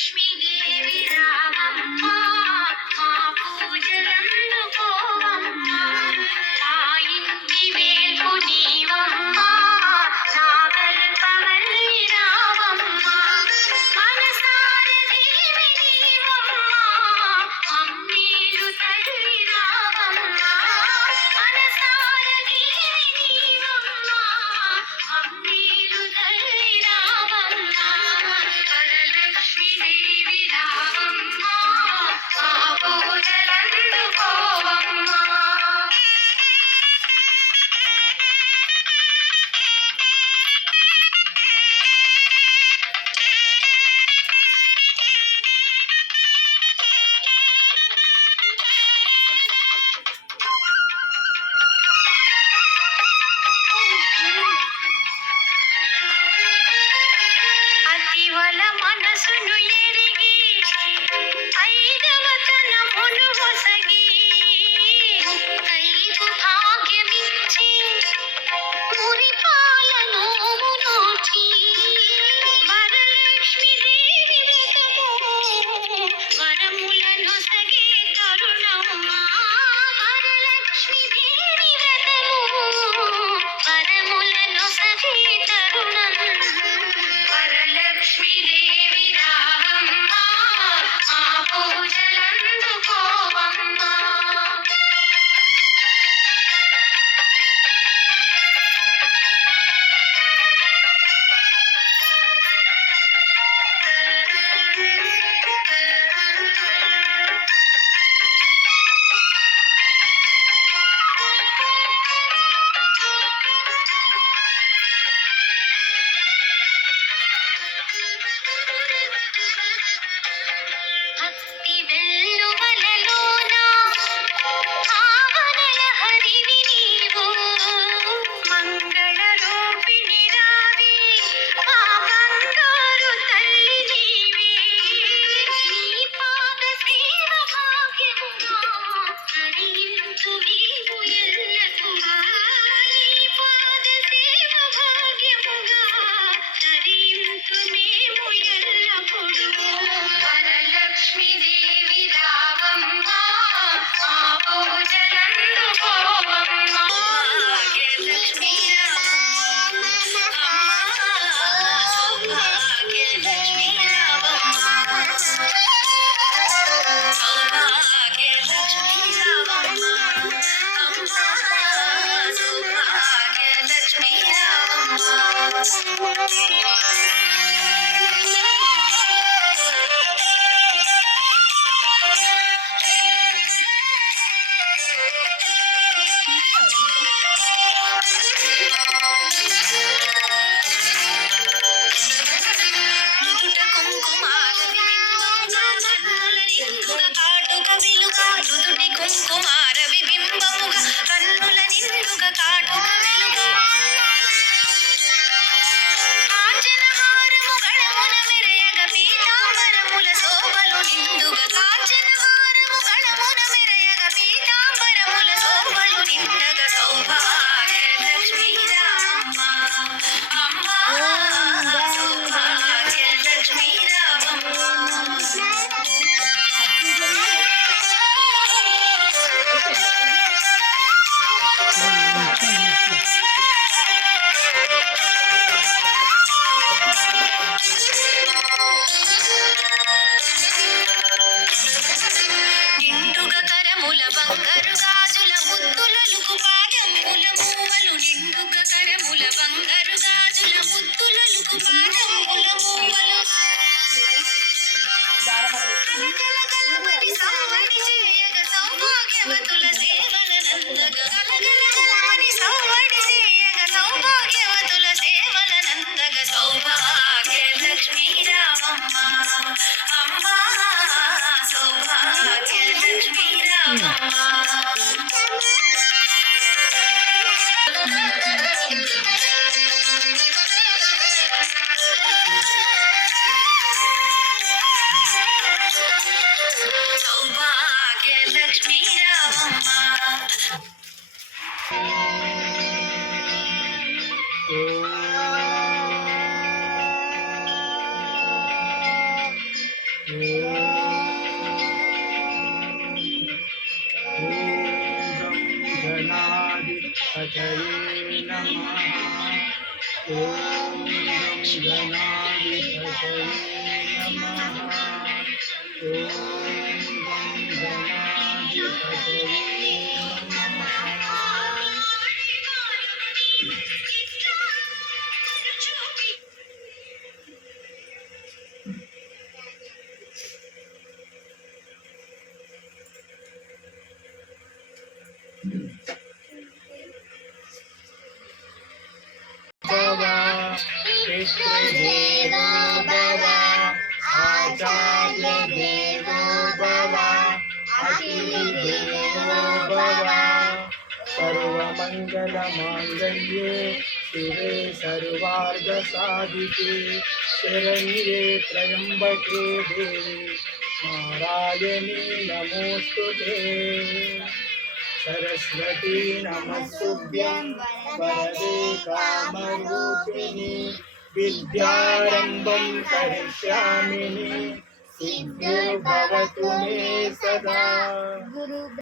వరలక్ష్మీదేవి రావమ్మ మా పూజలందుకోవమ్మ మా ఇంటి వేల్పు నీవమ్మ నా కల్పవల్లి రావమ్మ మనసార దేవి నీవమ్మ అమ్మేలు తల్లి రావమ్మ మనసార దేవి నీవమ్మ అమ్మేలు తల్లి రావమ్మ వరలక్ష్మీదేవి రావమ్మ మా పూజలందుకోవమ్మ. అతివల మనసును ఎరిగి ఐదవతనమును ఒసగి కైపు భాగ్యమిచ్చి మురిపాల నోము నోచి వరలక్ష్మీదేవి వ్రతము వరములనొసగే తరుణమ్మా వరలక్ష్మీదేవి వ్రతము వరములనొసగే తరుణం వరలక్ష్మీదేవి రావమ్మ మా పూజలందుకోవమ్మ. భక్తి వెల్లువలలోన భావనల హరివి నీవు మంగళ రూపిణి రావి మా బంగారు తల్లి నీవే నీ పాద సేవ భాగ్యముగా హరించు నీవు ఎల్లకుగా నీ పాద సేవ భాగ్యముగా హరించు మేము ఎల్లప్పుడు వరలక్ష్మీదేవి రావమ్మ మా పూజలందుకోవమ్మ. భాగ్యలక్ష్మీ రావమ్మ సౌభాగ్యలక్ష్మీ రావమ్మ సౌభాగ్యలక్ష్మీ రావమ్మ సౌభాగ్యలక్ష్మీ నుదుట కుంకుమాల విబింబముగా కన్నుల నిండుగ కాటుక వెలుగా నుదుటి కుంకుమార విబింబముగా కన్నుల నిండుగ కాటుక వెలుగా కాంచనహారము గళమున మెరయగ పీతాంబరముల శోభలు నిండుగ కాంచనహారము గళమున మెరయగ పీతాంబరముల శోభలు నిండగ సౌభాగ్యలక్ష్మీ రావమ్మ అమ్మా సౌభాగ్యలక్ష్మీ రావమ్మ. నిండుగ కరముల బంగారు గాజుల ముద్దులలుకు పాదముల మూవలు నిండుగ కరముల బంగారు గాజుల ముద్దులలుకు పాదముల మూవలు కలకలకలమని సవ్వడి చేయగ సౌభాగ్యవతుల సేవల నందగ కలకలకలమని సవ్వడి చేయగ సౌభాగ్యవతుల సేవల నందగ సౌభాగ్యలక్ష్మీ రావమ్మ అమ్మా సౌభాగ్యలక్ష్మీ రావమ్మ. సౌభాగ్యలక్ష్మీ రావమ్మ. पितृदेवो भव आचार्य देवो भव अतिथिदेवो भव सर्वमङ्गलमाङ्गल्ये शिवे सर्वार्धसाधिके शरण्ये त्र्यम्बके देवी नारायणी नमोऽस्तुते सरस्वती नमस्तुभ्यं वरदे कामरूपिणि विद्यारम्भं करिष्यामि सिद्धिर्भवतु मे सदा।